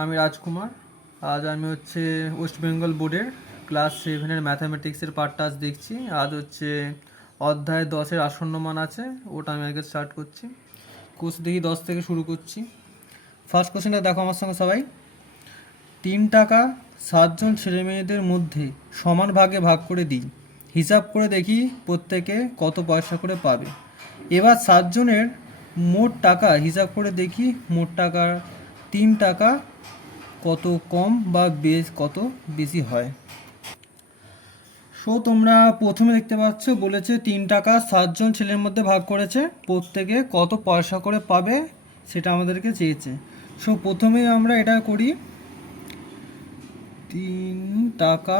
আমি রাজকুমার। আজ আমি ওয়েস্ট বেঙ্গল বোর্ডের ক্লাস 7-এর ম্যাথামেটিক্সের পার্টটা আজ দেখছি। আজ অধ্যায় 10-এর আসন্নমান আছে, ওটা আমি আগে স্টার্ট করছি। কোর্স দেখি 10 থেকে শুরু করছি। ফার্স্ট কোশ্চেনটা দেখো আমার সঙ্গে সবাই। 3 টাকা 7 জন ছেলেমেয়েদের মধ্যে সমান ভাগে ভাগ করে দিই, হিসাব করে দেখি প্রত্যেকে কত পয়সা করে পাবে। এবার 7 জনের মোট টাকা হিসাব করে দেখি মোট টাকার 3 টাকা কত কম বা কত বেশি হয়। সো তোমরা প্রথমে দেখতে পাচ্ছ বলেছে 3 টাকা 7 জন ছেলের মধ্যে ভাগ করেছে, প্রত্যেকে কত পয়সা করে পাবে সেটা আমাদেরকে চেয়েছে। সো প্রথমেই আমরা এটা করি। 3 টাকা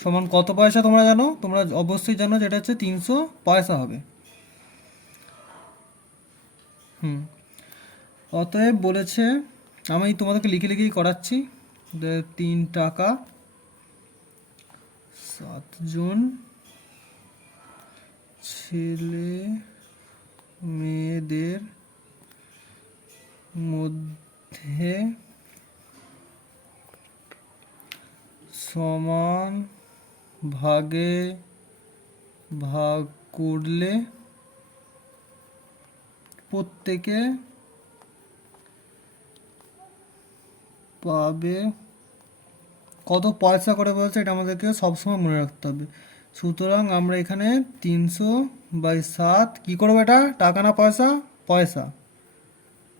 সমান কত পয়সা তোমরা জানো? তোমরা অবশ্যই জানো যেটা হচ্ছে 300 পয়সা হবে। অতএব বলেছে, আমি তোমাদেরকে লিখে লিখেই করাচ্ছি। 3 টাকা 7 জন ছেলে মেয়েদের মধ্যে সমান ভাগে ভাগ করলে প্রত্যেকে পাবে কত পয়সা করে বলছে, এটা আমাদেরকে সবসময় মনে রাখতে হবে। সুতরাং আমরা এখানে 300/7 কী করবো? এটা টাকা না পয়সা? পয়সা,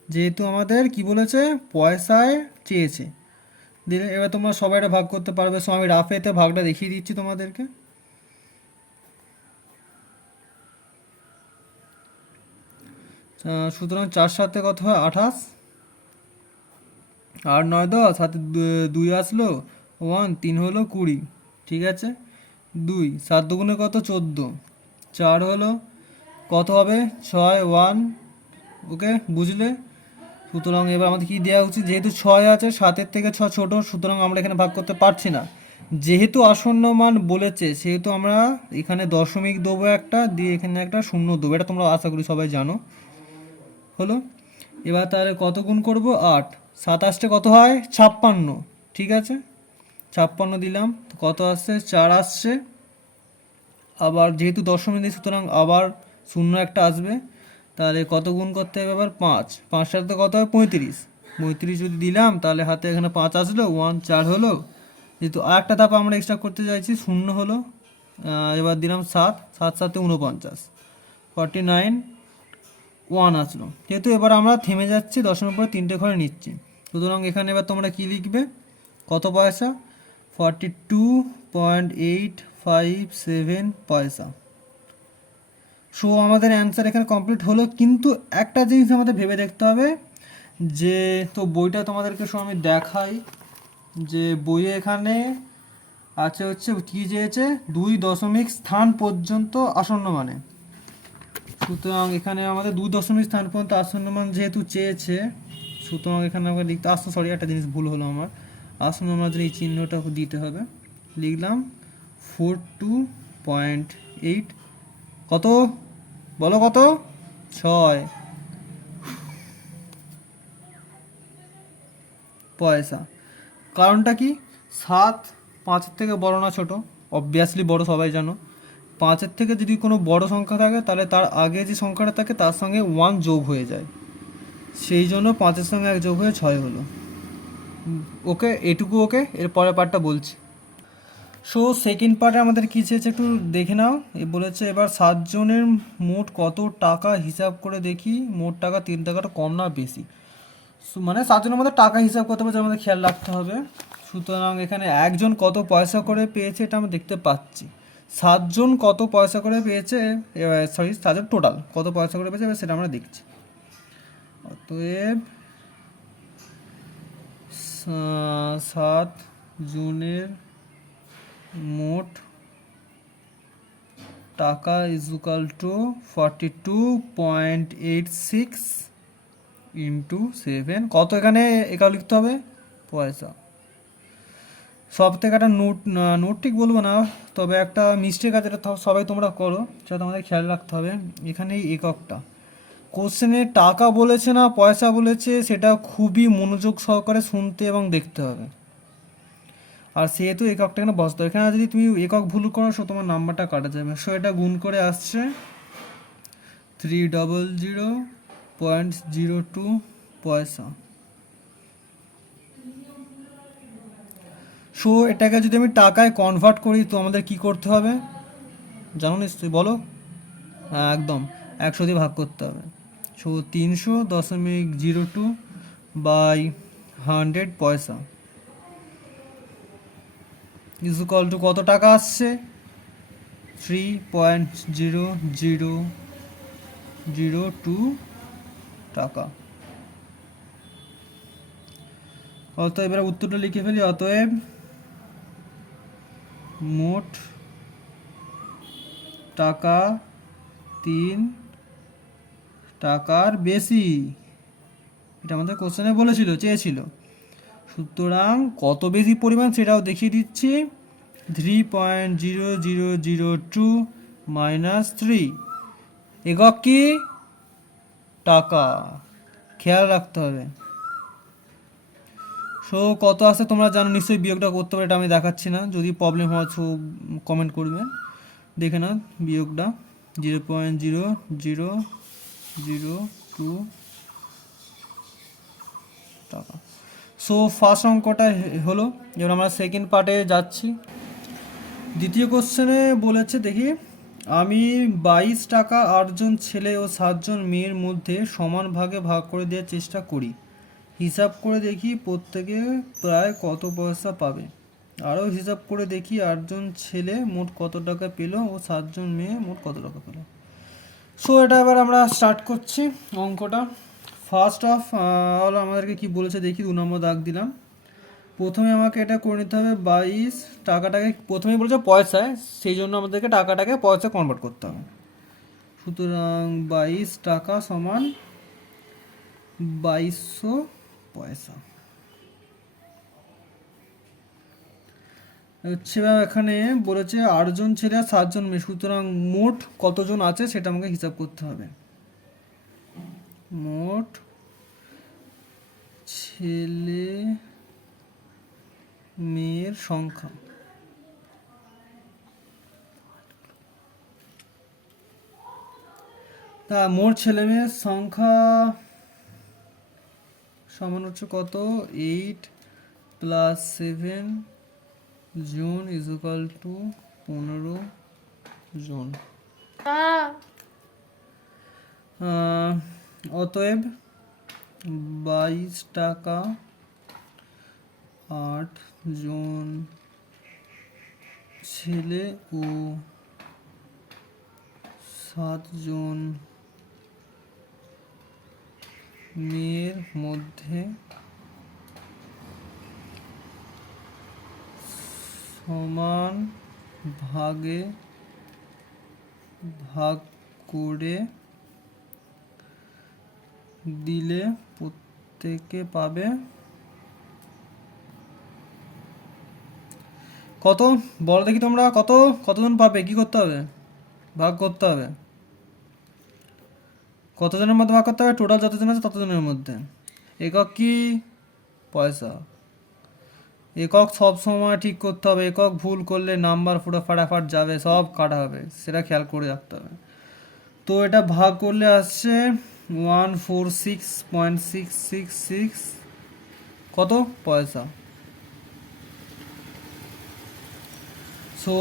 যেহেতু আমাদের কি বলেছে পয়সায় চেয়েছে। দিলে এবার তোমরা সবাই এটা ভাগ করতে পারবে। সো আমি রাফেতে ভাগটা দেখিয়ে দিচ্ছি তোমাদেরকে। সুতরাং 4 কত হয়? 28। 8 9 10, সাথে 2 আসলো 1, 3 হলো 20। ঠিক আছে, 2 7 দুগুণে কত? 14। 4 হলো কত হবে? 6 1। ওকে, বুঝলে? সুতরাং এবার আমাদের কি দেওয়া উচিত? যেহেতু 6 আছে, 7-এর থেকে 6 ছোট, সুতরাং আমরা এখানে ভাগ করতে পারছি না। যেহেতু আসন্ন মান বলেছে সেহেতু আমরা এখানে দশমিক দেবো একটা, দিয়ে এখানে একটা শূন্য দেবো। এটা তোমরা আশা করি সবাই জানো। হলো, এবার তাহলে কত গুণ করব? 8। 27 কত হয়? 56। ঠিক আছে, 56 দিলাম, তো কত আসছে? 4 আসছে। আবার যেহেতু দশমিক দিই সুতরাং আবার শূন্য একটা আসবে। তাহলে কত গুণ করতে হবে? আবার 5। 5 সাথে কত হয়? 35। 35 যদি দিলাম তাহলে হাতে এখানে 5 আসলো, 1 4 হলো। যেহেতু আরেকটা ধাপ আমরা এক্সট্রা করতে চাইছি, শূন্য হলো। এবার দিলাম 7। 7 7 49, 49 1 আসলো। যেহেতু এবার আমরা থেমে যাচ্ছি, দশমিক পরে 3টে ঘরে নিচ্ছি। সুতরাং এখানে এবার তোমরা কি লিখবে? কত পয়সা? 42.857 পয়সা। সো আমাদের অ্যান্সার এখানে কমপ্লিট হলো। কিন্তু একটা জিনিস আমাদের ভেবে দেখতে হবে, যে তো বইটা তোমাদেরকে আমি দেখাই, যে বইয়ে এখানে আছে কী চেয়েছে? 2 দশমিক স্থান পর্যন্ত আসন্ন মানে। সুতরাং এখানে আমাদের 2 দশমিক স্থান পর্যন্ত আসন্ন মান যেহেতু চেয়েছে, সুতরাং এখানে আমাকে লিখতে আসতে, সরি একটা জিনিস ভুল হলো আমার, আসন্ন মানের এই চিহ্নটা দিতে হবে। লিখলাম 42.8 কত? বলো কত? 6 পয়সা। কারণটা কি? 7 5-এর থেকে বড় না ছোট? অবভিয়াসলি বড়, সবাই জানো। 5-এর থেকে যদি কোনো বড় সংখ্যা থাকে তাহলে তার আগে যে সংখ্যাটা থাকে তার সঙ্গে 1 যোগ হয়ে যায়। সেই জন্য 5-এর সঙ্গে 1 যোগ হয়ে 6 হলো। ওকে, এটুকু ওকে। এর পরের পার্টটা বলছি। সো সেকেন্ড পার্টে আমাদের কী চেয়েছে একটু দেখে নাও। বলেছে এবার 7 জনের মোট কত টাকা হিসাব করে দেখি মোট টাকা 3 টাকাটা কম না বেশি। মানে 7 জনের মধ্যে টাকা হিসাব করতে হবে, আমাদের খেয়াল রাখতে হবে। সুতরাং এখানে একজন কত পয়সা করে পেয়েছে এটা আমরা দেখতে পাচ্ছি। 7 জন কত পয়সা করে পেয়েছে, সরি 7 জন টোটাল কত পয়সা করে পেয়েছে এবার সেটা আমরা দেখছি। অতএব 7 জনের মোট টাকা ইজুকাল টু 42.86 ইন্টু 7। কত এখানে এটাও লিখতে হবে? পয়সা। সব থেকে একটা নোট ঠিক বলবো না, তবে একটা মিস্টেক আছে, এটা সবাই তোমরা করো, সেটা তোমাদের খেয়াল রাখতে হবে। এখানে এই এককটা কোশ্চেনে টাকা বলেছে না পয়সা বলেছে সেটা খুবই মনোযোগ সহকারে শুনতে এবং দেখতে হবে। আর সেহেতু এককটা এখানে বসতো, এখানে যদি তুমি একক ভুল করো সো তোমার নাম্বারটা কাটা যাবে। সো এটা গুণ করে আসছে 300.02 পয়সা। সো এটাকে যদি আমি টাকায় কনভার্ট করি তো আমাদের কি করতে হবে জানো নিশ্চয়ই, বলো। হ্যাঁ একদম, 100 দিয়ে ভাগ করতে হবে। সো 300.02 বাই 100 পয়সা ইকুয়াল টু কত টাকা আসছে? 3.0002 টাকা। অতএব এবার উত্তরটা লিখে ফেলি। অতএব মোট টাকা 3 টাকার বেশি, এটা আমাদের কোশ্চেনে বলেছিল, চেয়েছিল। সুতরাং কত বেশি পরিমাণ সেটাও দেখিয়ে দিচ্ছি। 3.0002 মাইনাস 3, একক কি? টাকা, খেয়াল রাখতে হবে। সো কত আসে তোমরা জানো নিশ্চয়ই, বিয়োগটা করতে হবে, এটা আমি দেখাচ্ছি না, যদি প্রবলেম হয় সো কমেন্ট করবেন। দেখে না বিয়োগটা 0.0002 টাকা। সো ফার্স্ট অঙ্কটা হলো। এবার আমরা সেকেন্ড পার্টে যাচ্ছি। দ্বিতীয় কোশ্চেনে বলেছে দেখি, আমি 22 টাকা 8 জন ছেলে ও 7 জন মেয়ের মধ্যে সমান ভাগে ভাগ করে দেওয়ার চেষ্টা করি। হিসাব করে দেখি প্রত্যেকে প্রায় কত পয়সা পাবে। আরও হিসাব করে দেখি 8 জন ছেলে মোট কত টাকা পেল ও 7 জন মেয়ে মোট কত টাকা পেল। সো এটা এবার আমরা স্টার্ট করছি অঙ্কটা। ফার্স্ট অফ অল আমাদেরকে কি বলেছে দেখি, 2 নম্বর দাগ দিলাম। প্রথমে আমাকে এটা করে নিতে হবে 22 টাকাটাকে, প্রথমেই বলেছে পয়সায়, সেই জন্য আমাদেরকে টাকাটাকে পয়সা কনভার্ট করতে হবে। সুতরাং 22 টাকা সমান 2200 পয়সা। হচ্ছে এখানে বলেছে 8 জন ছেলে আর 7 জন মেয়ে, সুতরাং মোট কতজন আছে সেটা আমাকে হিসাব করতে হবে। মোট ছেলে মেয়ের সংখ্যা, তা মোট ছেলে মেয়ের সংখ্যা সমান হচ্ছে কত? 8 + 7 জন ইকুয়াল টু 15 জন। অতএব 22 টাকা 8 জন ছেলে ও 7 জন মেয়ের মধ্যে সমান ভাগে ভাগ করে দিলে প্রত্যেকে পাবে কত? বলো দেখি তোমরা, কতজন পাবে? কি করতে হবে? ভাগ করতে হবে। কতজনের মধ্যে ভাগ করতে হবে? টোটাল যতজন আছে ততজনের মধ্যে। একক কি? পয়সা। একক সব সময় ঠিক করতে হবে, একক ভুল করলে নাম্বার পুরো ফাটাফাট যাবে, সব কাটা হবে, সেটা খেয়াল করে রাখতে হবে। তো এটা ভাগ করলে আসছে 146.666 কত পয়সা। সো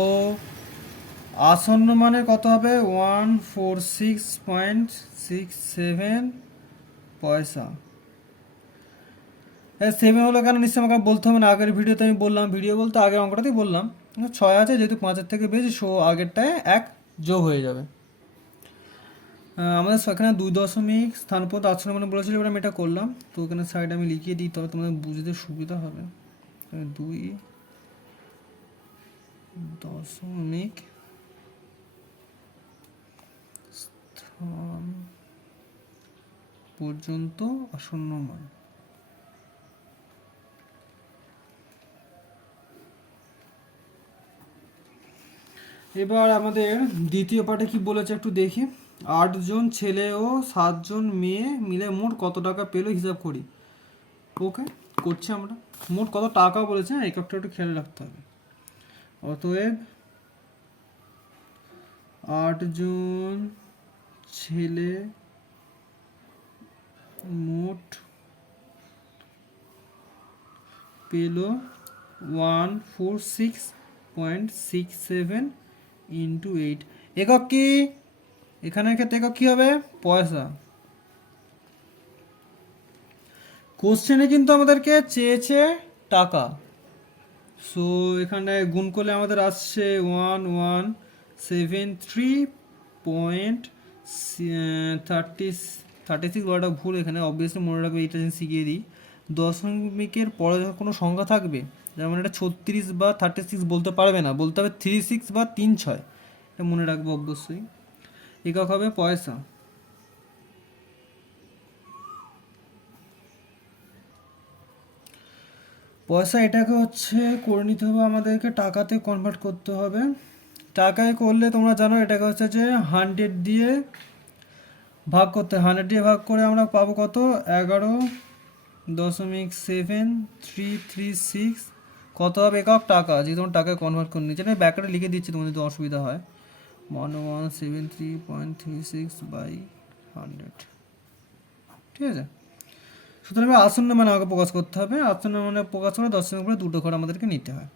আসন্ন মানে কত হবে? 146.67 পয়সা। 7 হলো কেন নিশ্চয়ই আমাকে বলতে হবে না, আগের ভিডিওতে আমি বললাম, ভিডিও বলতে আগের অঙ্কটাতেই বললাম 6 আছে, যেহেতু 5-এর থেকে বেশি সো আগেরটায় 1 যোগ হয়ে যাবে। আমাদের সেখানে 2 দশমিক স্থানপদ আচরণ মানে বলেছিল, এবার আমি এটা করলাম। তো ওখানে সাইড আমি লিখিয়ে দিই, তবে তোমাদের বুঝতে সুবিধা হবে। 2 দশমিক স্থান পর্যন্ত আসন্ন মান। এবার আমাদের দ্বিতীয় পার্টে কি বলেছে একটু দেখি। 8 জন ছেলে ও 7 জন মেয়ে মিলে মোট কত টাকা পেলো হিসাব করি। ওকে, করছি আমরা। মোট কত টাকা বলেছে, এককটা একটু খেয়াল রাখতে হবে। অতএব 8 জন ছেলে মোট পেল 146.67 ইন্টু 8। একক কি, এখানের ক্ষেত্রে একক কি হবে, পয়সা। কোশ্চেনে কিন্তু আমাদেরকে চেয়েছে টাকা, সো এখানে গুণ করলে আমাদের আসছে 1173.36 বলাটা ভুল এখানে, অবভিয়াসলি মনে রাখবে, এইটা যদি শিখিয়ে দিই। দশমিকের পরে যখন কোনো সংখ্যা থাকবে, যেমন এটা 36 বা 36 বলতে পারবে না, বলতে হবে 36 বা 36, এটা মনে রাখবো অবশ্যই। একক হবে পয়সা। পয়সা এটাকে হচ্ছে করে নিতে হবে, আমাদেরকে টাকাতে কনভার্ট করতে হবে। টাকায় করলে তোমরা জানো এটাকে হচ্ছে যে 100 দিয়ে ভাগ করতে, 100 দিয়ে ভাগ করে আমরা পাবো কত, 11.7336 কত হবে একক টাকা, যেহেতু তোমার টাকায় কনভার্ট করে নিচ্ছে, এটা ব্যাকেটে লিখে দিচ্ছি তোমার যদি অসুবিধা হয়। 1173.36/100, ঠিক আছে। সুতরাং আসন্ন মানে আগে প্রকাশ করতে হবে, আসন্ন মানে প্রকাশ করে দশমিক উপরে দুটো ঘর আমাদেরকে নিতে হয়।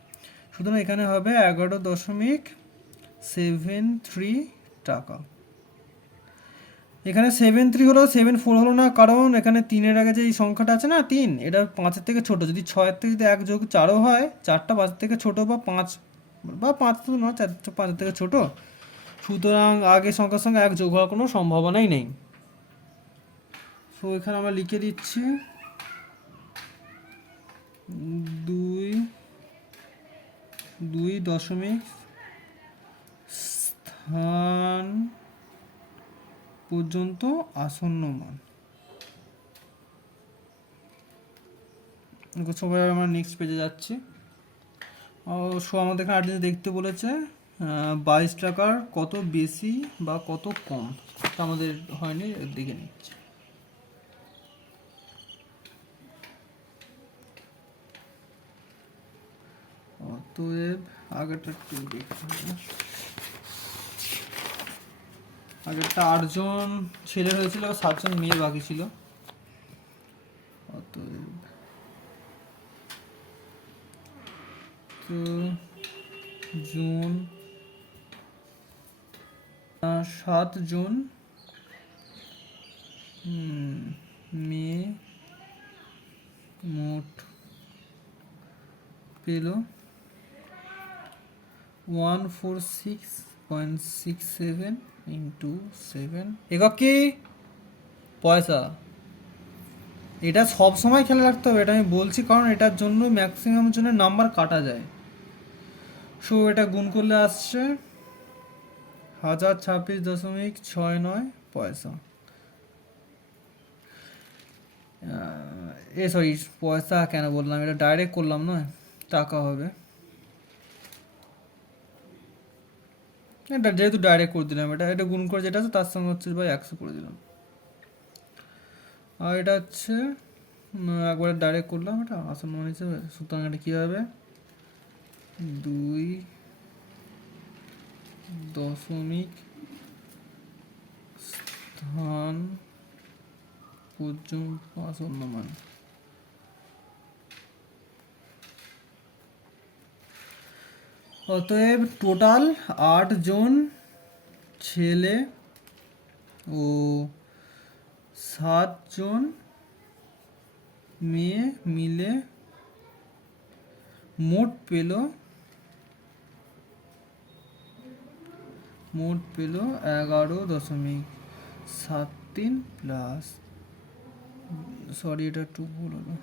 সুতরাং এখানে হবে 11.73 টাকা। এখানে 73 হলো, 74 হলো না, কারণ এখানে 3-এর আগে যে এই সংখ্যাটা আছে না 3, এটা 5-এর থেকে ছোট। যদি 6-এর থেকে যদি 1 যোগ 4ও হয়, 4টা 5-এর থেকে ছোট, বা 5 তো নয়, 4 5-এর থেকে ছোট। সুতরাং আগের সংখ্যার সঙ্গে 1 যোগ হওয়ার কোনো সম্ভাবনাই নেই। সো এখানে আমরা লিখে দিচ্ছি 2 দশমিক স্থান পর্যন্ত আসন্ন মান। সবাই আমরা নেক্সট পেজে যাচ্ছি। সো আমাদের এখানে আর্টিস্ট দেখতে বলেছে 22 টাকার কত বেশি বা কত কম, আমাদের হয়নি, দেখে নিচ্ছি। অতএব আগেরটা একটু দেখতে হবে। আগেরটা 8 জন ছেলে হয়েছিল, 7 জন মেয়ে বাকি ছিল। অতএব তো জুন 7 জন মেয়ে মোট পেল 146.67 ইন্টু 7, একক কি, পয়সা। এটা সব সময় খেয়াল রাখতে হবে, এটা আমি বলছি কারণ এটার জন্য ম্যাক্সিমাম জন্য নাম্বার কাটা যায়। সো এটা গুণ করলে আসছে 1026.69 পয়সা। সরি, পয়সা কেন বললাম, এটা ডাইরেক্ট করলাম না, টাকা হবে। এটা যেহেতু ডাইরেক্ট করে দিলাম, এটা এটা গুণ করে যেটা আছে তার সঙ্গে হচ্ছে ভাই 100 করে দিলাম। আর এটা হচ্ছে একবারে ডাইরেক্ট করলাম, এটা আসন্ন মান হিসেবে। সুতরাং এটা কী হবে, 2 দশমিক স্থান পর্যন্ত আসন্ন মান। অতএব টোটাল 8 জন ছেলে ও 7 জন মেয়ে মিলে মোট পেল 11.73 প্লাস, সরি এটা একটু ভুল হলো,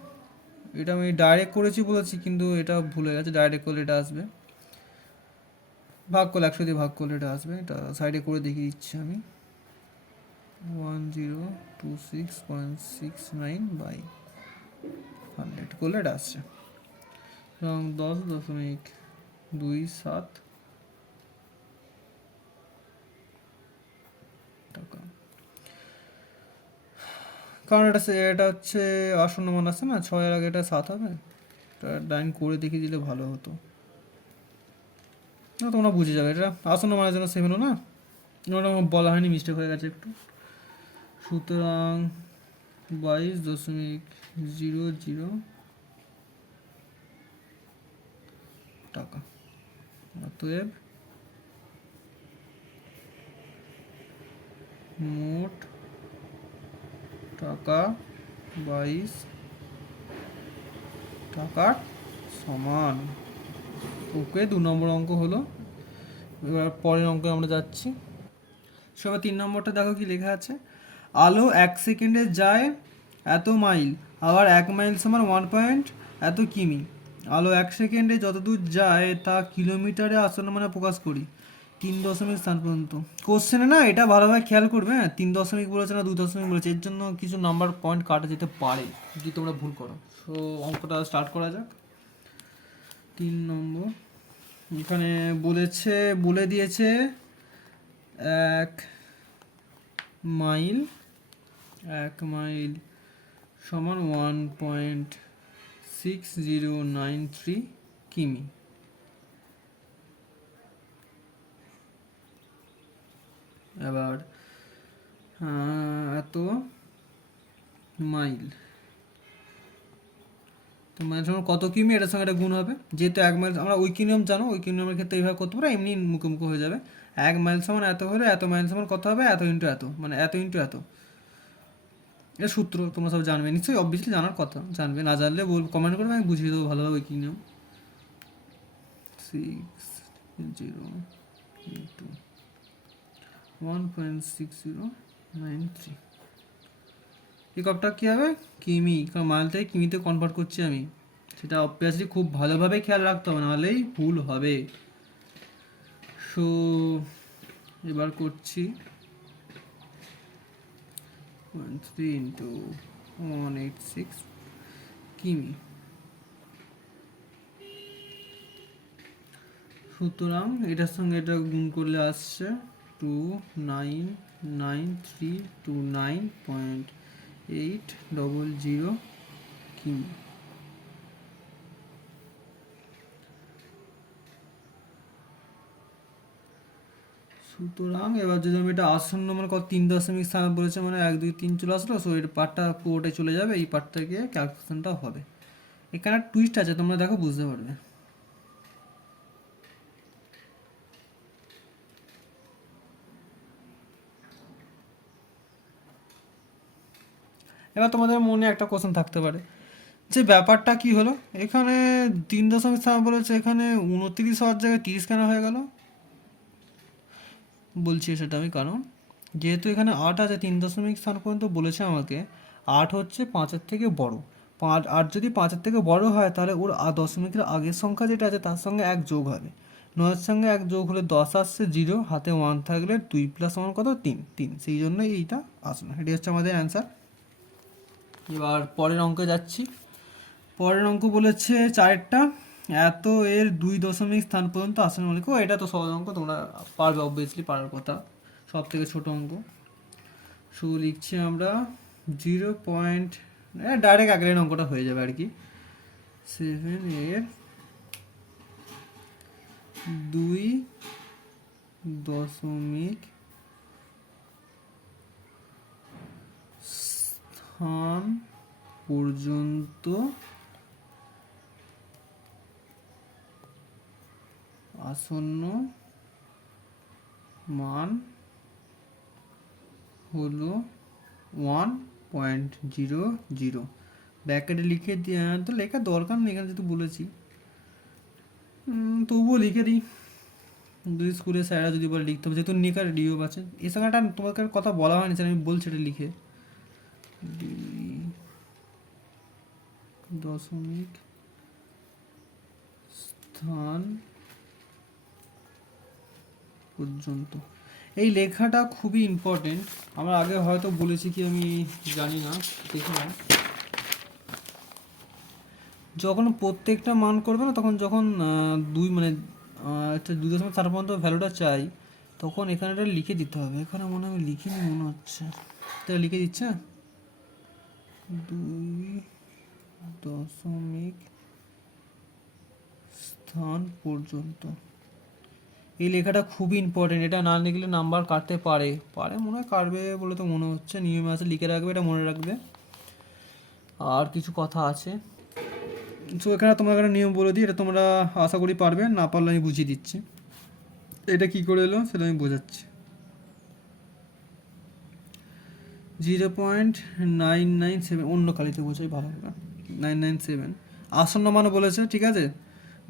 এটা আমি ডাইরেক্ট করেছি বলেছি কিন্তু এটা ভুল হয়ে গেছে, ডাইরেক্ট করলে এটা আসবে, ভাগ করলে 100 দিয়ে ভাগ করলে এটা আসবে, এটা সাইডে করে দেখিয়ে দিচ্ছি আমি। 1026.69/100 করলে এটা আসছে, এবং 10.27 টাকা। কারণ এটা হচ্ছে আসন্ন মান আছে না, 6-এর আগে এটা 7 হবে। এটা লাইন করে দেখিয়ে দিলে ভালো হতো। না তোমরা বুঝে যাবে, এটা আসন্ন মানের জন্য 7 না, ওটা আমার বলা হয়নি, মিস্টেক হয়ে গেছে একটু। সুতরাং 22.00 টাকা। অতএব মোট টাকা 22 টাকার সমান। ওকে, 2 নম্বর অঙ্ক হলো। এবার পরের অঙ্কে আমরা যাচ্ছি। সবাই 3 নম্বরটা দেখো কি লেখা আছে। আলো 1 সেকেন্ডে যায় এত মাইল, আবার 1 মাইল সমান 1 পয়েন্ট এত কিমি। আলো 1 সেকেন্ডে যতদূর যায় তা কিলোমিটারে আসন্ন মানে প্রকাশ করি 3 দশমিক স্থান পর্যন্ত। কোশ্চেনে না এটা ভালোভাবে খেয়াল করবে, হ্যাঁ 3 দশমিক বলেছে না 2 দশমিক বলেছে, এর জন্য কিছু নাম্বার পয়েন্ট কাটা যেতে পারে যদি তোমরা ভুল করো। সো অঙ্কটা স্টার্ট করা যাক। 3 নম্বর এখানে বলে দিয়েছে 1 মাইল সমান 1.6093 কিমি। এবার এত মাইল, তো মাইল সমান কত কিমি, এটার সঙ্গে এটা গুণ হবে। যেহেতু 1 মাইল আমরা ঐকিনিয়ম জানো, ঐকিনিয়মের ক্ষেত্রে এইভাবে করতে পারো, এমনি মুখে মুখে হয়ে যাবে। 1 মাইল সমান এত হলে এত মাইল সমান কত হবে, এত ইন্টু এত, মানে এত ইন্টু এত। এর সূত্র তোমরা সব জানবে নিশ্চয়ই, অবভিয়াসলি জানার কথা, জানবে, না জানলে কমেন্ট করবে, আমি বুঝিয়ে দেবো ভালোভাবে ঐকিনিয়ম। 60 ইন্টু 1.6093 এককটা কী হবে, কিমি, কারণ মাইল থেকে কিমিতে কনভার্ট করছি আমি, সেটা অবভিয়াসলি খুব ভালোভাবে খেয়াল রাখতে হবে, নাহলেই ভুল হবে। সো এবার করছি 3 ইন্টু 186 কিমি। সুতরাং এটার সঙ্গে এটা গুণ করলে আসছে 29932.800 কিমি। সুতরাং এবার যদি আমি এটা আসন্ন মানে কত 3 দশমিক স্থান বলেছে, মানে 1 2 3 চলে আসলো। সো এর পার্টটা পুরোটাই চলে যাবে, এই পার্ট থেকে ক্যালকুলেশনটা হবে। এখানে টুইস্ট আছে, তোমরা দেখো বুঝতে পারবে। এবার তোমাদের মনে একটা কোশ্চেন থাকতে পারে যে ব্যাপারটা কি হলো, এখানে 3 দশমিক স্থান বলেছে, এখানে 29 হওয়ার জায়গায় 30 কেন হয়ে গেল। বলছি সেটা আমি, কারণ যেহেতু এখানে 8 আছে, 3 দশমিক স্থান পর্যন্ত বলেছে আমাকে, 8 হচ্ছে 5-এর থেকে বড়। 8 যদি 5-এর থেকে বড় হয়, তাহলে ওর দশমিকের আগের সংখ্যা যেটা আছে তার সঙ্গে 1 যোগ হবে। 9-এর সঙ্গে 1 যোগ হলে 10 আসছে, 0 হাতে 1 থাকলে 2 + 1 কত, 3, সেই জন্যই এইটা আসলো। এটি হচ্ছে আমাদের অ্যান্সার। এবার পরের অঙ্কে যাচ্ছি। পরের অঙ্ক বলেছে 4টা এত এর 2 দশমিক স্থান পর্যন্ত আসন্ন মানে, এটা তো সহজ অঙ্ক, তোমরা পারবে, অবভিয়াসলি পারার কথা, সব থেকে ছোট অঙ্ক। সো লিখছি আমরা 0. ডাইরেক্ট আগের অঙ্কটা হয়ে যাবে আর কি। 7 এর 2 দশমিক স্থান পর্যন্ত আসন্ন মান হলো 1.00। ব্যাকেটে লিখে তো লেখার দরকার নেই এখানে, যেহেতু বলেছি তবুও লিখে দিই। যদি স্কুলে স্যাররা যদি বলে লিখতে হবে, যেহেতু নিকার ডিও আছে, এই সঙ্গে একটা তোমাদের কথা বলা হয়নি স্যার, আমি বলছি এটা লিখে 2 দশমিক স্থান পর্যন্ত। এই লেখাটা খুবই ইম্পর্টেন্ট, আমরা আগে হয়তো বলেছি কি আমি জানি না, দেখি না। যখন প্রত্যেকটা মান করবে না, তখন যখন 2 মানে 2 দশমিক তার পর্যন্ত ভ্যালুটা চাই, তখন এখানে এটা লিখে দিতে হবে। এখানে মনে হয় আমি লিখিনি মনে হচ্ছে, তো লিখে দিচ্ছে। 2 স্থান পর্যন্ত। এই লেখাটা খুবই ইম্পর্টেন্ট, এটা না লিখলে নাম্বার কাটতে পারে মনে হয় কাটবে বলে তো মনে হচ্ছে, নিয়মে আছে লিখে রাখবে, এটা মনে রাখবে। আর কিছু কথা আছে, সো এখানে তোমার একটা নিয়ম বলে দিই, এটা তোমরা আশা করি পারবে, না পারলে আমি বুঝিয়ে দিচ্ছি। এটা কি করে এলো সেটা আমি বোঝাচ্ছি। 0.997, অন্য কালিতে বোঝাই ভালো হবে, 997 আসন্ন মানে বলেছে, ঠিক আছে,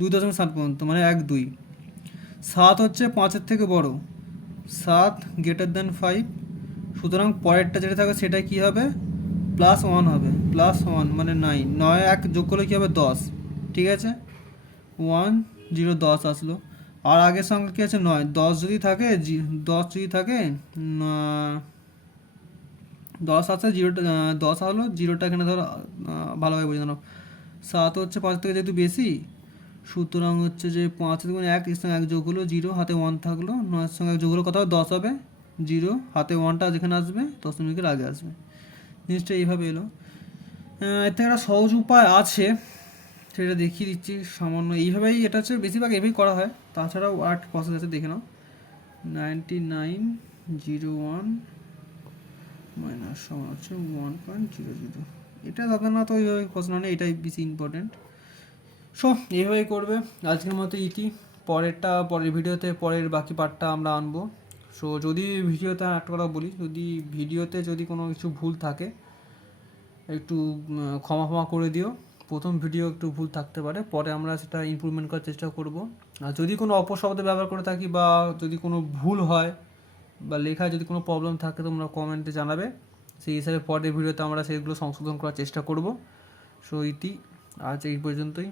2.7 পর্যন্ত মানে 1 2। 7 হচ্ছে 5-এর থেকে বড়, 7 > 5, সুতরাং পরেরটা যেটা থাকবে সেটা কি হবে, +1 হবে, +1 মানে 9, 9 1 যোগ করলে কী হবে 10, ঠিক আছে, 1 0 10 আসলো। আর আগের সঙ্গে কী আছে 9, 10 যদি থাকে 10 আছে, 0টা 10 হলো, 0টা এখানে ধরো ভালোভাবে বোঝা নাও। 7 হচ্ছে 5 থেকে যেহেতু বেশি, সুতরাং হচ্ছে যে 5 থেকে 1 এর সঙ্গে 1 যোগ হলো 0, হাতে 1 থাকলো, 9 সঙ্গে 1 যোগ হলো কত হবে 10 হবে, 0 হাতে 1টা যেখানে আসবে দশমিকের আগে আসবে। জিনিসটা এইভাবে এলো। এর থেকে একটা সহজ উপায় আছে, সেটা দেখিয়ে দিচ্ছি সামান্য। এইভাবেই এটা হচ্ছে বেশিরভাগ এভাবেই করা হয়, তাছাড়াও আর্ট প্রসেস আছে, দেখে নাও। 9901 মাইনাস সমান হচ্ছে 1.00। এটা সাধারণত ওইভাবে প্রশ্ন নেই, এটাই বেশি ইম্পর্টেন্ট। সো এইভাবেই করবে। আজকের মতো ইতি, পরের ভিডিওতে পরের বাকি পার্টটা আমরা আনবো। সো যদি ভিডিওতে একটা কথা বলি, যদি ভিডিওতে যদি কোনো কিছু ভুল থাকে একটু ক্ষমা করে দিও। প্রথম ভিডিও একটু ভুল থাকতে পারে, পরে আমরা সেটা ইমপ্রুভমেন্ট করার চেষ্টা করব। আর যদি কোনো অপশব্দ ব্যবহার করে থাকি বা যদি কোনো ভুল হয় বা লেখায় যদি কোনো প্রবলেম থাকে তোমরা কমেন্টে জানাবে, সেই হিসাবে পরের ভিডিওতে আমরা সেগুলো সংশোধন করার চেষ্টা করব। সো ইতি, আজ এই পর্যন্তই।